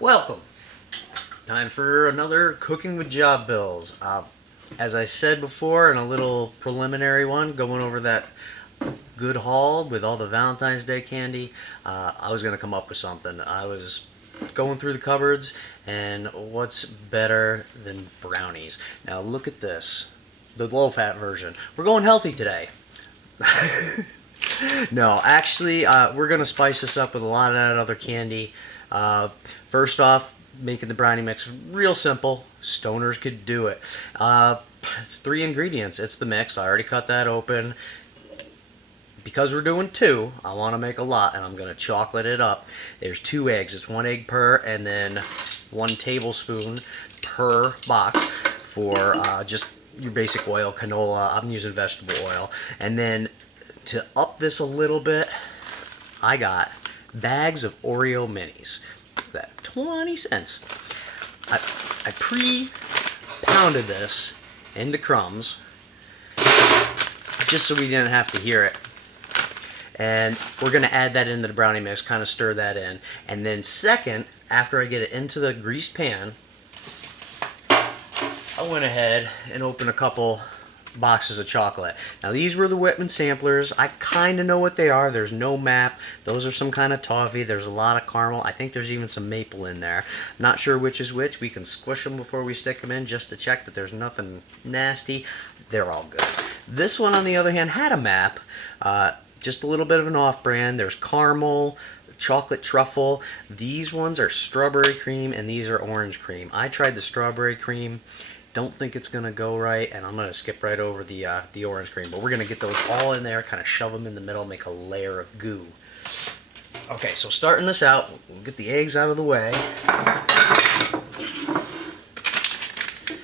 Welcome. Time for another Cooking with Jahbills. As I said before in a little preliminary one, going over that good haul with all the Valentine's Day candy, I was going to come up with something. I was going through the cupboards, and what's better than brownies? Now look at this, the low-fat version. We're going healthy today. No, actually, we're going to spice this up with a lot of that other candy. First off, making the brownie mix real simple. Stoners could do it. It's 3 ingredients. It's the mix. I already cut that open. Because we're doing 2, I want to make a lot, and I'm going to chocolate it up. There's 2 eggs. It's 1 egg per, and then 1 tablespoon per box for just your basic oil, canola. I'm using vegetable oil. And then to up this a little bit, I got bags of Oreo minis. What's that? 20 cents. I pre-pounded this into crumbs just so we didn't have to hear it. And we're going to add that into the brownie mix, kind of stir that in. And then second, after I get it into the greased pan, I went ahead and opened a couple boxes of chocolate. Now these were the Whitman samplers. I kind of know what they are. There's no map. Those are some kind of toffee. There's a lot of caramel. I think there's even some maple in there. Not sure which is which. We can squish them before we stick them in just to check that there's nothing nasty. They're all good. This one, on the other hand, had a map. Just a little bit of an off-brand. There's caramel, chocolate truffle. These ones are strawberry cream, and these are orange cream. I tried the strawberry cream. Don't think it's going to go right, and I'm going to skip right over the orange cream. But we're going to get those all in there, kind of shove them in the middle, make a layer of goo. Okay, so starting this out, we'll get the eggs out of the way.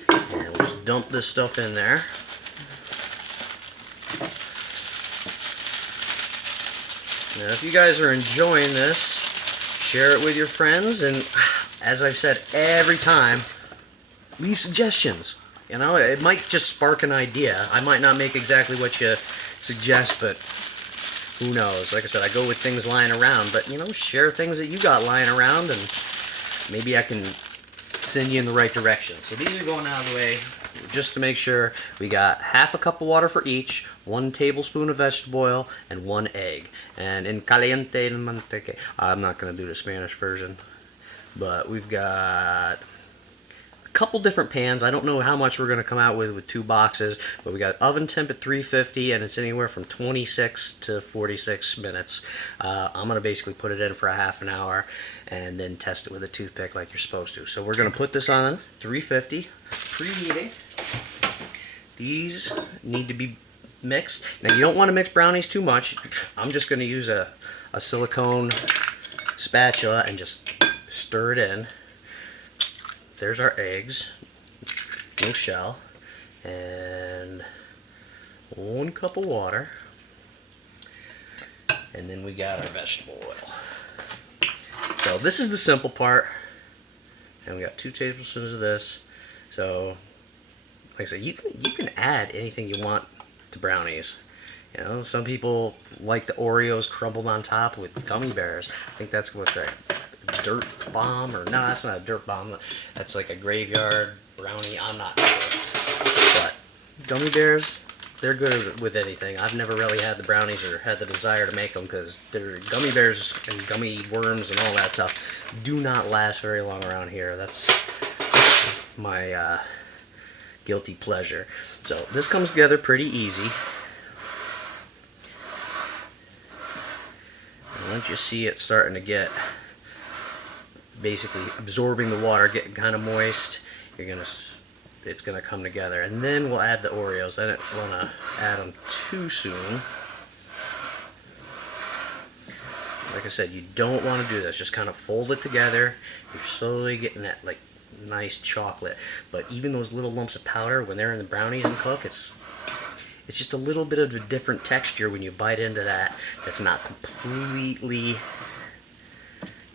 And we'll just dump this stuff in there. Now, if you guys are enjoying this, share it with your friends, and as I've said every time, leave suggestions. You know, it might just spark an idea. I might not make exactly what you suggest, but who knows? Like I said, I go with things lying around, but you know, share things that you got lying around, and maybe I can send you in the right direction. So these are going out of the way just to make sure. We got half a cup of water for each, 1 tablespoon of vegetable oil, and 1 egg. And in caliente el manteca. I'm not going to do the Spanish version, but we've got couple different pans. I don't know how much we're going to come out with 2 boxes, but we got oven temp at 350, and it's anywhere from 26 to 46 minutes. I'm going to basically put it in for a half an hour and then test it with a toothpick like you're supposed to. So we're going to put this on 350, preheating. These need to be mixed. Now you don't want to mix brownies too much. I'm just going to use a silicone spatula and just stir it in. There's our eggs, no shell, and 1 cup of water, and then we got our vegetable oil. So this is the simple part, and we got 2 tablespoons of this. So, like I said, you can add anything you want to brownies. You know, some people like the Oreos crumbled on top with gummy bears. I think that's what's that. Dirt bomb, or no, that's not a dirt bomb. That's like a graveyard brownie. I'm not sure. But gummy bears, they're good with anything. I've never really had the brownies or had the desire to make them because they're gummy bears and gummy worms and all that stuff do not last very long around here. That's my guilty pleasure. So this comes together pretty easy. And once you see it starting to get basically absorbing the water, getting kind of moist, it's gonna come together. And then we'll add the Oreos. I didn't want to add them too soon. Like I said, you don't want to do this. Just kind of fold it together. You're slowly getting that like nice chocolate. But even those little lumps of powder, when they're in the brownies and cook, it's just a little bit of a different texture when you bite into that. That's not completely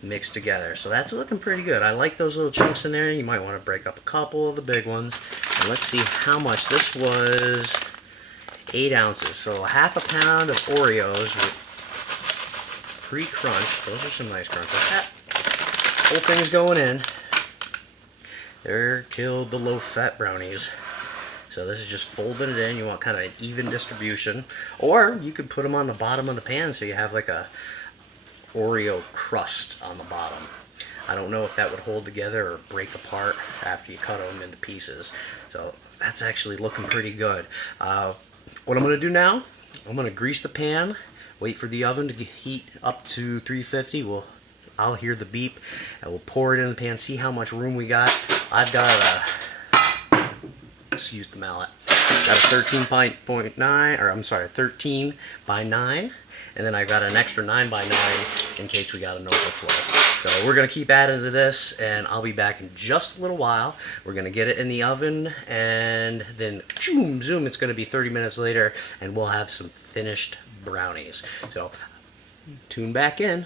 mixed together. So that's looking pretty good. I like those little chunks in there. You might want to break up a couple of the big ones. And let's see how much. This was 8 ounces. So half a pound of Oreos with pre-crunch. Those are some nice crunches. couple things going in. There, killed the low-fat brownies. So this is just folding it in. You want kind of an even distribution. Or you could put them on the bottom of the pan so you have like a Oreo crust on the bottom. I don't know if that would hold together or break apart after you cut them into pieces. So that's actually looking pretty good. What I'm going to do now, I'm going to grease the pan, wait for the oven to heat up to 350. I'll hear the beep, and we'll pour it in the pan, see how much room we got. I've got excuse the mallet. Got a 13.9, or I'm sorry, 13 by 9, and then I got an extra 9 by 9 in case we got an overflow. So we're gonna keep adding to this, and I'll be back in just a little while. We're gonna get it in the oven, and then zoom, it's gonna be 30 minutes later, and we'll have some finished brownies. So tune back in.